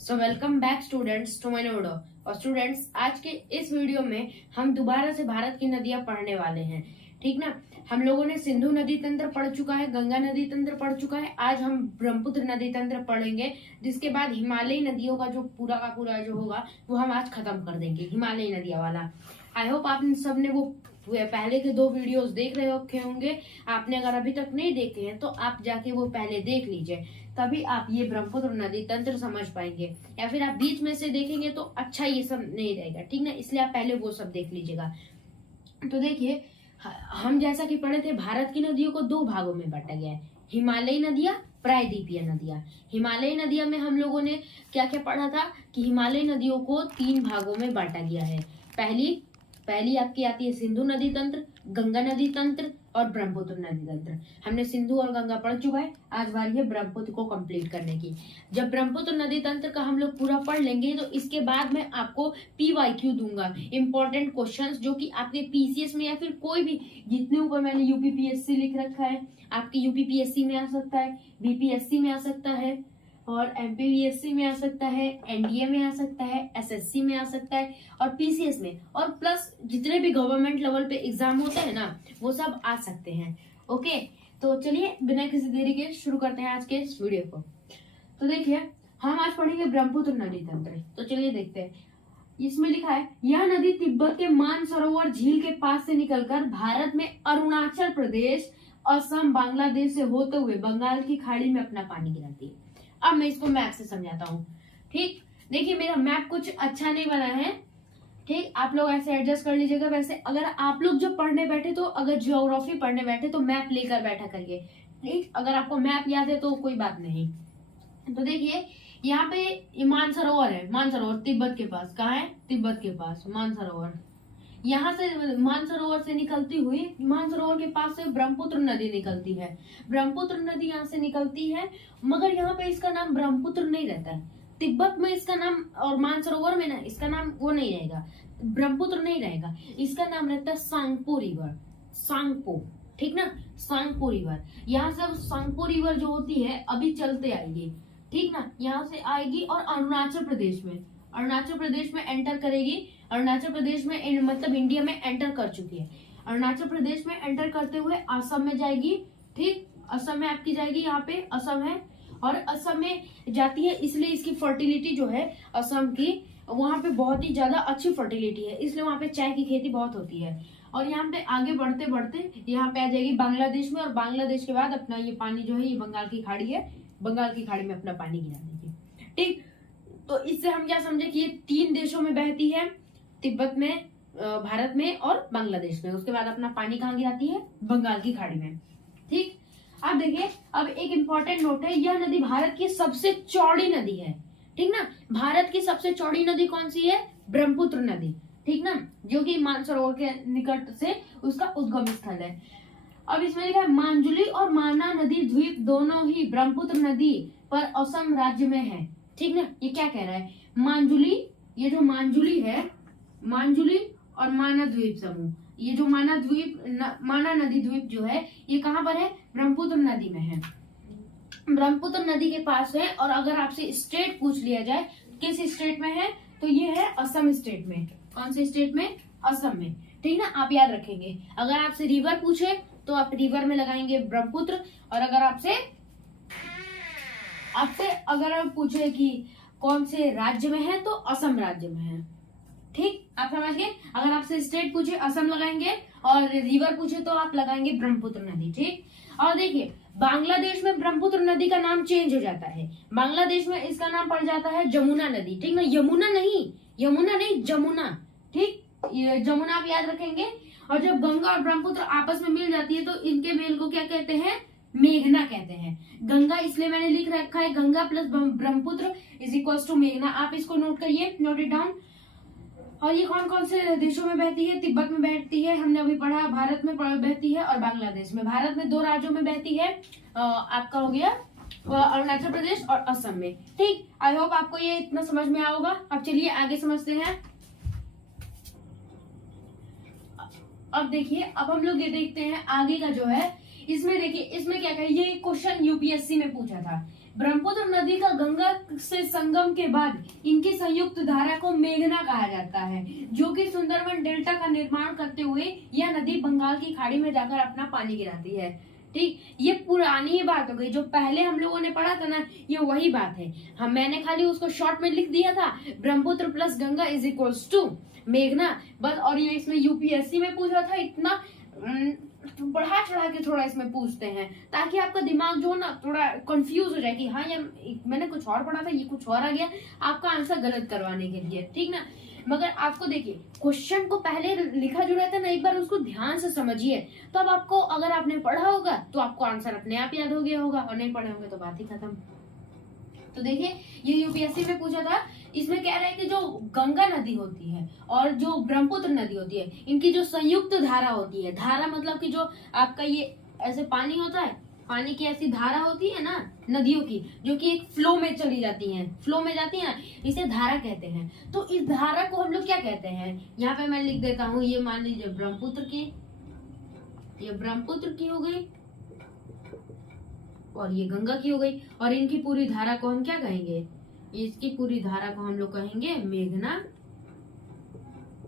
So welcome back students to my video. और students, आज के इस वीडियो में हम दोबारा से भारत की नदियां पढ़ने वाले हैं। ठीक ना। हम लोगों ने सिंधु नदी तंत्र पढ़ चुका है, गंगा नदी तंत्र पढ़ चुका है। आज हम ब्रह्मपुत्र नदी तंत्र पढ़ेंगे, जिसके बाद हिमालयी नदियों का जो पूरा का पूरा जो होगा वो हम आज खत्म कर देंगे, हिमालयी नदियां वाला। आई होप आप सब ने वो पहले के 2 वीडियोस देख रहे होंगे। आपने अगर अभी तक नहीं देखे हैं तो आप जाके वो पहले देख लीजिए, तभी आप ये ब्रह्मपुत्र नदी तंत्र समझ पाएंगे। या फिर आप बीच में से देखेंगे तो अच्छा ये सब नहीं रहेगा, ठीक ना। इसलिए आप पहले वो सब देख लीजिएगा। तो देखिए, हम जैसा कि पढ़े थे, भारत की नदियों को 2 भागों में बांटा गया है, हिमालयी नदियां, प्रायद्वीपीय नदियां। हिमालयी नदियां में हम लोगों ने क्या क्या पढ़ा था कि हिमालयी नदियों को 3 भागों में बांटा गया है। पहली आपकी आती है सिंधु नदी तंत्र, गंगा नदी तंत्र और ब्रह्मपुत्र नदी तंत्र। हमने सिंधु और गंगा पढ़ चुका है, आज बारी है ब्रह्मपुत्र को कंप्लीट करने की। जब ब्रह्मपुत्र नदी तंत्र का हम लोग पूरा पढ़ लेंगे तो इसके बाद मैं आपको PYQ दूंगा, इंपॉर्टेंट क्वेश्चंस, जो कि आपके PCS में या फिर कोई भी, जितने ऊपर मैंने UPPSC लिख रखा है, आपके UPPSC में आ सकता है, BPSC में आ सकता है और MPVSC में आ सकता है, NDA में आ सकता है, SSC में आ सकता है और PCS में, और प्लस जितने भी गवर्नमेंट लेवल पे एग्जाम होते हैं ना, वो सब आ सकते हैं। ओके, तो चलिए बिना किसी देरी के शुरू करते हैं आज के इस वीडियो को। तो देखिए, हम आज पढ़ेंगे ब्रह्मपुत्र नदी तंत्र। तो चलिए देखते हैं। इसमें लिखा है, यह नदी तिब्बत के मानसरोवर झील के पास से निकलकर भारत में अरुणाचल प्रदेश, असम, बांग्लादेश से होते हुए बंगाल की खाड़ी में अपना पानी गिराती है। अब मैं इसको मैप से समझाता हूँ। ठीक, देखिए मेरा मैप कुछ अच्छा नहीं बना है, ठीक, आप लोग ऐसे एडजस्ट कर लीजिएगा। वैसे अगर आप लोग जब पढ़ने बैठे तो, अगर ज्योग्राफी पढ़ने बैठे तो मैप लेकर बैठा करिए, ठीक। अगर आपको मैप याद है तो कोई बात नहीं। तो देखिए, यहाँ पे मानसरोवर है, मानसरोवर तिब्बत के पास। कहाँ है? तिब्बत के पास मानसरोवर। यहाँ से मानसरोवर से निकलती हुई, मानसरोवर के पास से ब्रह्मपुत्र नदी निकलती है। ब्रह्मपुत्र नदी यहाँ से निकलती है, मगर यहाँ पे इसका नाम ब्रह्मपुत्र नहीं रहता है। तिब्बत में इसका नाम, और मानसरोवर में ना इसका नाम वो नहीं रहेगा, ब्रह्मपुत्र नहीं रहेगा, इसका नाम रहता है सांगपो रिवर, सांगपो, ठीक ना, सांगपो रिवर। यहाँ से सांगपो रिवर जो होती है अभी चलते आएगी, ठीक ना, यहाँ से आएगी और अरुणाचल प्रदेश में एंटर करेगी। अरुणाचल प्रदेश में मतलब इंडिया में एंटर कर चुकी है। अरुणाचल प्रदेश में एंटर करते हुए असम में जाएगी, ठीक, असम में आपकी जाएगी, यहाँ पे असम है, और असम में जाती है, इसलिए इसकी फर्टिलिटी जो है असम की, वहां पे बहुत ही ज्यादा अच्छी फर्टिलिटी है, इसलिए वहां पे चाय की खेती बहुत होती है। और यहाँ पे आगे बढ़ते बढ़ते यहाँ पे आ जाएगी बांग्लादेश में, और बांग्लादेश के बाद अपना ये पानी जो है, ये बंगाल की खाड़ी है, बंगाल की खाड़ी में अपना पानी गिरा देगी, ठीक। तो इससे हम क्या समझे कि ये 3 देशों में बहती है, तिब्बत में, भारत में और बांग्लादेश में। उसके बाद अपना पानी कहाँ गिराती है? बंगाल की खाड़ी में, ठीक। अब देखिए, अब एक इंपॉर्टेंट नोट है, यह नदी भारत की सबसे चौड़ी नदी है, ठीक ना। भारत की सबसे चौड़ी नदी कौन सी है? ब्रह्मपुत्र नदी, ठीक ना, जो कि मानसरोवर के निकट से उसका उद्गम स्थल है। अब इसमें लिखा है, मांजुली और माना नदी द्वीप दोनों ही ब्रह्मपुत्र नदी पर असम राज्य में है, ठीक ना। ये क्या कह रहा है? मांजुली, ये जो मांजुली है, मांजुली और माना द्वीप समूह, ये जो माना नदी द्वीप जो है, ये कहाँ पर है? ब्रह्मपुत्र नदी में है, ब्रह्मपुत्र नदी के पास है। और अगर आपसे स्टेट पूछ लिया जाए किस स्टेट में है, तो ये है असम स्टेट में। कौन से स्टेट में? असम में, ठीक ना। आप याद रखेंगे, अगर आपसे रिवर पूछे तो आप रिवर में लगाएंगे ब्रह्मपुत्र, और अगर आपसे अगर आप पूछे कि कौन से राज्य में है, तो असम राज्य में है, ठीक। आप समझ गए? अगर आपसे स्टेट पूछे असम लगाएंगे, और रिवर पूछे तो आप लगाएंगे ब्रह्मपुत्र नदी, ठीक। और देखिए, बांग्लादेश में ब्रह्मपुत्र नदी का नाम चेंज हो जाता है, बांग्लादेश में इसका नाम पड़ जाता है जमुना नदी, ठीक ना। यमुना नहीं, जमुना, ठीक, ये जमुना आप याद रखेंगे। और जब गंगा और ब्रह्मपुत्र आपस में मिल जाती है तो इनके मेल को क्या कहते हैं? मेघना कहते हैं। गंगा इसलिए मैंने लिख रखा है, Ganga plus Brahmaputra is equals to मेघना। आप इसको नोट करिए, नोट इट डाउन। और ये कौन कौन से देशों में बहती है? तिब्बत में बहती है, हमने अभी पढ़ा, भारत में बहती है और बांग्लादेश में। भारत में 2 राज्यों में बहती है, आपका हो गया अरुणाचल प्रदेश और असम में, ठीक। आई होप आपको ये इतना समझ में आया होगा। अब चलिए आगे समझते हैं। अब देखिए, अब हम लोग ये देखते हैं आगे का जो है, इसमें देखिए, इसमें क्या कहा, ये क्वेश्चन UPSC में पूछा था। ब्रह्मपुत्र नदी का गंगा से संगम के बाद इनकी संयुक्त धारा को मेघना कहा जाता है, जो कि सुंदरवन डेल्टा का निर्माण करते हुए यह नदी बंगाल की खाड़ी में जाकर अपना पानी गिराती है। ठीक, ये पुरानी ही बात हो गई, जो पहले हम लोगों ने पढ़ा था ना, ये वही बात है। हम मैंने खाली उसको शॉर्ट में लिख दिया था, Brahmaputra plus Ganga is equals to मेघना, बस। और ये इसमें यूपीएससी में पूछा था, इतना बढ़ा चढ़ा के थोड़ा इसमें पूछते हैं, ताकि आपका दिमाग जो है ना थोड़ा कंफ्यूज हो जाए कि हाँ यार मैंने कुछ और पढ़ा था, ये कुछ और आ गया, आपका आंसर गलत करवाने के लिए, ठीक ना। मगर आपको देखिए, क्वेश्चन को पहले लिखा जो रहता है ना, एक बार उसको ध्यान से समझिए, तो अब आपको, अगर आपने पढ़ा होगा तो आपको आंसर अपने आप याद हो गया होगा, और नहीं पढ़े होंगे तो बात ही खत्म। तो देखिए, ये यूपीएससी में पूछा था, इसमें कह रहा है कि जो गंगा नदी होती है और जो ब्रह्मपुत्र नदी होती है, इनकी जो संयुक्त धारा होती है, धारा मतलब कि जो आपका ये ऐसे पानी होता है, पानी की ऐसी धारा होती है ना नदियों की, जो कि एक फ्लो में चली जाती हैं, फ्लो में जाती है ना, इसे धारा कहते हैं। तो इस धारा को हम लोग क्या कहते हैं, यहाँ पे मैं लिख देता हूँ, ये मान लीजिए ब्रह्मपुत्र की, ये ब्रह्मपुत्र की हो गई और ये गंगा की हो गई, और इनकी पूरी धारा को हम क्या कहेंगे, इसकी पूरी धारा को हम लोग कहेंगे मेघना।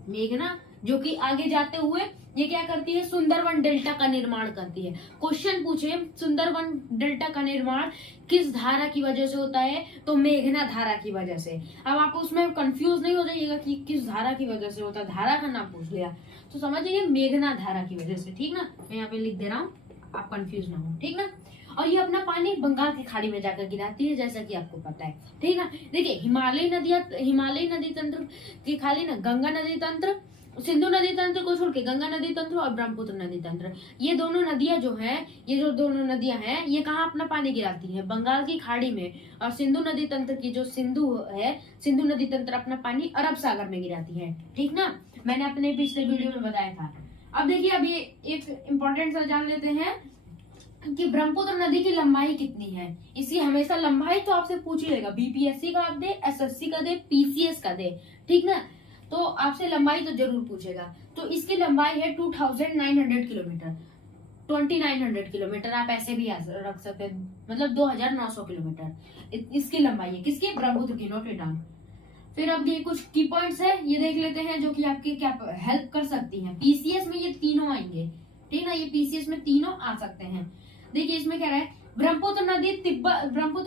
मेघना जो कि आगे जाते हुए ये क्या करती है, सुंदरवन डेल्टा का निर्माण करती है। क्वेश्चन पूछे सुंदरवन डेल्टा का निर्माण किस धारा की वजह से होता है, तो मेघना धारा की वजह से। अब आप उसमें कंफ्यूज नहीं हो जाइएगा कि किस धारा की वजह से होता है, धारा का नाम पूछ लिया तो समझ जाइए मेघना धारा की वजह से, ठीक ना। मैं यहाँ पे लिख दे रहा हूँ, आप कंफ्यूज ना हो, ठीक ना। और ये अपना पानी बंगाल की खाड़ी में जाकर गिराती है, जैसा कि आपको पता है, ठीक ना। देखिए, हिमालयी नदी तंत्र की खाली ना, गंगा नदी तंत्र, सिंधु नदी तंत्र को छोड़ के गंगा नदी तंत्र और ब्रह्मपुत्र नदी तंत्र, ये दोनों नदियां जो हैं, ये जो दोनों नदियां हैं, ये कहाँ अपना पानी गिराती है, बंगाल की खाड़ी में। और सिंधु नदी तंत्र की जो सिंधु नदी तंत्र अपना पानी अरब सागर में गिराती है, ठीक ना। मैंने अपने पिछले वीडियो में बताया था। अब देखिए, अब ये एक इम्पोर्टेंट सा जान लेते हैं कि ब्रह्मपुत्र नदी की लंबाई कितनी है। इसकी हमेशा लंबाई तो आपसे पूछ ही लेगा, बीपीएससी का आप दे, एसएससी का दे, पीसीएस का दे, ठीक ना, तो आपसे लंबाई तो जरूर पूछेगा। तो इसकी लंबाई है 2900 किलोमीटर, 2900 किलोमीटर, आप ऐसे भी रख सकते हैं, मतलब 2900 किलोमीटर इसकी लंबाई है, किसकी, ब्रह्मपुत्र की, नोट इट डाउन। फिर अब ये कुछ की पॉइंट्स है, ये देख लेते हैं, जो कि आपके क्या हेल्प कर सकती हैं। पीसीएस में ये तीनों आएंगे, ठीक ना, ये पीसीएस में तीनों आ सकते हैं। देखिए, इसमें क्या है, ब्रह्मपुत्र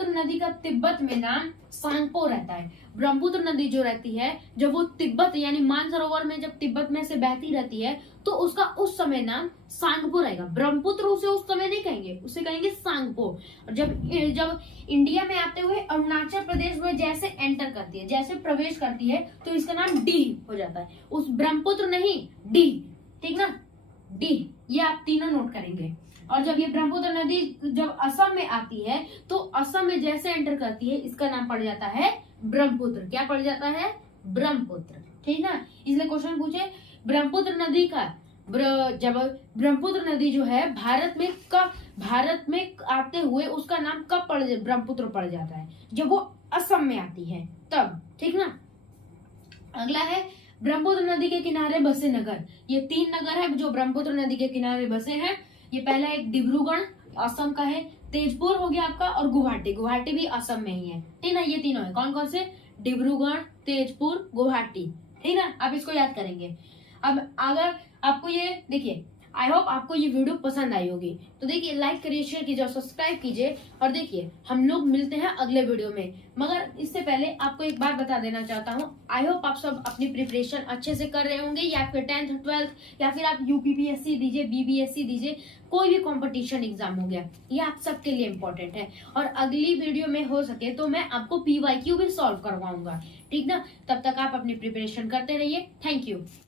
नदी का तिब्बत में नाम सांगपो रहता है। ब्रह्मपुत्र नदी जो रहती है, जब वो तिब्बत यानी मानसरोवर में जब तिब्बत में से बहती रहती है, तो उसका उस समय नाम सांगपो रहेगा। ब्रह्मपुत्र उसे उस समय नहीं कहेंगे, उसे कहेंगे सांगपो। और जब इंडिया में आते हुए अरुणाचल प्रदेश में जैसे एंटर करती है, जैसे प्रवेश करती है, तो इसका नाम डी हो जाता है, उस ब्रह्मपुत्र नहीं, डी, ठीक ना, डी, ये आप तीनों नोट करेंगे। और जब ये ब्रह्मपुत्र नदी जब असम में आती है, तो असम में जैसे एंटर करती है, इसका नाम पड़ जाता है ब्रह्मपुत्र। क्या पड़ जाता है, ब्रह्मपुत्र, ठीक ना। इसलिए क्वेश्चन पूछे, ब्रह्मपुत्र नदी का जब ब्रह्मपुत्र नदी जो है भारत में आते हुए उसका नाम कब ब्रह्मपुत्र पड़ जाता है, जब वो असम में आती है तब, ठीक ना। अगला है ब्रह्मपुत्र नदी के किनारे बसे नगर। ये 3 नगर है जो ब्रह्मपुत्र नदी के किनारे बसे हैं। ये पहला एक डिब्रूगढ़ असम का है, तेजपुर हो गया आपका, और गुवाहाटी भी असम में ही है, ठीक ना। ये तीनों है, कौन कौन से, डिब्रूगढ़, तेजपुर, गुवाहाटी, ठीक ना। आप इसको याद करेंगे। अब अगर आपको ये देखिए, आई होप आपको ये वीडियो पसंद आई होगी, तो देखिए लाइक करिए, शेयर कीजिए और सब्सक्राइब कीजिए। और देखिए, हम लोग मिलते हैं अगले वीडियो में। मगर इससे पहले आपको एक बात बता देना चाहता हूँ, आई होप आप सब अपनी प्रिपरेशन अच्छे से कर रहे होंगे, या फिर 10th 12th, या फिर आप यूपीपीएससी दीजिए, बीबीएससी दीजिए, कोई भी कंपटीशन एग्जाम हो गया, ये आप सबके लिए इम्पोर्टेंट है। और अगली वीडियो में हो सके तो मैं आपको पीवाईक्यू भी सॉल्व करवाऊंगा, ठीक ना। तब तक आप अपनी प्रिपरेशन करते रहिए। Thank you.